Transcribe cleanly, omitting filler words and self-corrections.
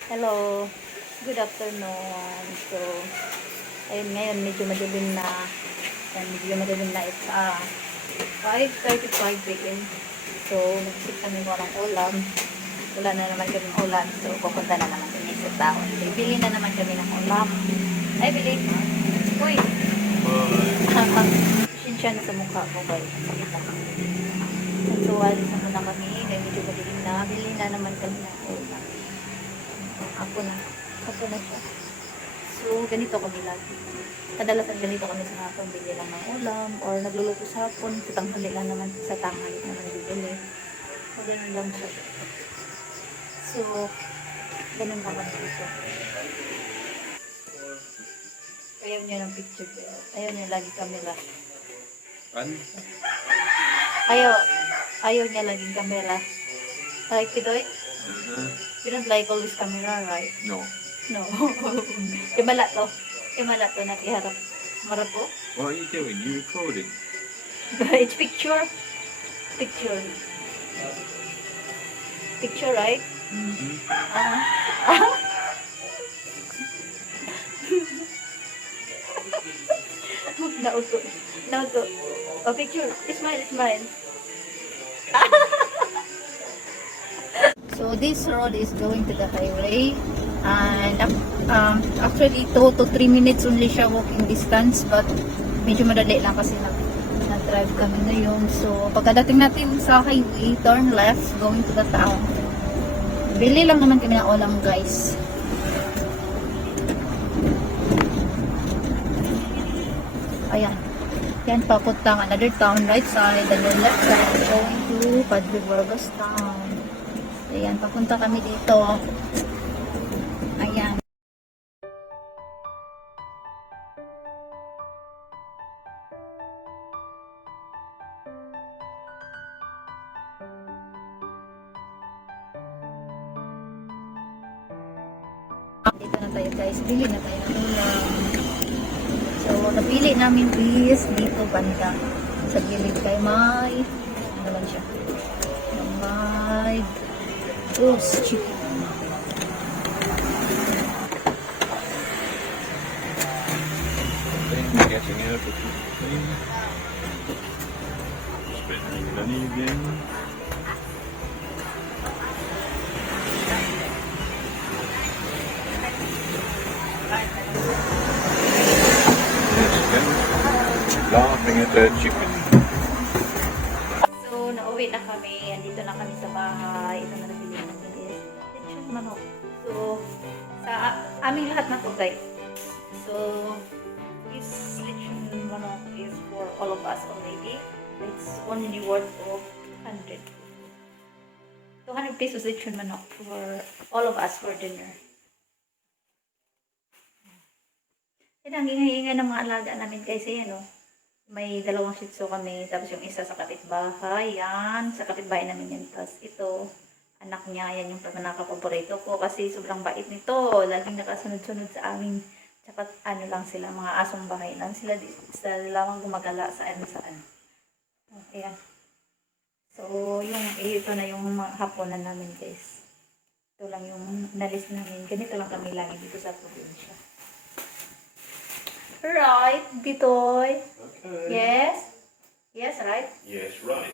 Hello, good afternoon. So, ayun ngayon, medyo madilim na. Yan, medyo madilim na. It's 5:35 p.m. So, nagsip kami mo ng ulam. Wala na naman kami ng ulam. So, pupunta na naman kami sa town. So, bili na naman kami ng ulam. Ay, bili. Uy. Sinsya na sa mukha ko, guys. Sakit na kami. So, alis na muna kami. Dahil medyo madilim na. Bili na naman kami ng ulam. Ako na siya. So, ganito kami lagi. Kadalasan ganito kami sa hapon, bili lang ng ulam, or nagluluto sa hapon, sa tanghali lang naman, sa tanghali naman bibili. So, ganun lang siya. So, ganun naman dito. Ayaw niya ng picture, ayaw niya lagi camera. Ano? Ayaw niya laging camera. Like, Pidoy? You don't like always camera, right? No. No. Imala to nakiharap. Marap ko? What are you doing? You recording? It's picture. Picture. Picture, right? Mm-hmm. Nauto. Nauto. Oh, picture. Smile, smile. So this road is going to the highway, and actually 2 to 3 minutes only siya walking distance, but medyo madali lang kasi nag-drive kami ngayon. So pagkadating natin sa highway, turn left going to the town. Bili lang naman kami ng ulam, guys. Ayan. Yan, papuntang another town, right side, and then left side going to Padre Burgos town. Ayan, papunta kami dito. Ayan. Dito na tayo, guys. Bili na tayo ng ulam. So, napili namin is dito banda. Sa gilid kay may ano lang siya. May roast chicken. Getting out of the thing. Spending money again. Yes, again. Laughing at the chicken. So, nauwi na kami. Andito na kami sa bahay. Ito na nabili namin is lechon manok. So, sa aming lahat na to, guys. So, this lechon manok is for all of us already. It's only worth of 100. 200 pesos lechon manok for all of us for dinner. Yan ang ingay-ingay ng mga alaga namin, guys. Ayan, oh. May dalawang shih tzu kami, tapos yung isa sa kapitbahay, yan, sa kapitbahay namin yan. Tapos ito, anak niya, yan yung pinaka-paborito ko kasi sobrang bait nito, laging nakasunod-sunod sa amin. Tsaka ano lang sila, mga asong bahay lang sila, sila lamang gumagala saan-saan. Ayan. So, ito na yung mga hapunan namin, guys. Ito lang yung nalis namin, ganito lang kami lagi dito sa probinsya. Right, Bitoy. Okay. Yes? Yes, right? Yes, right.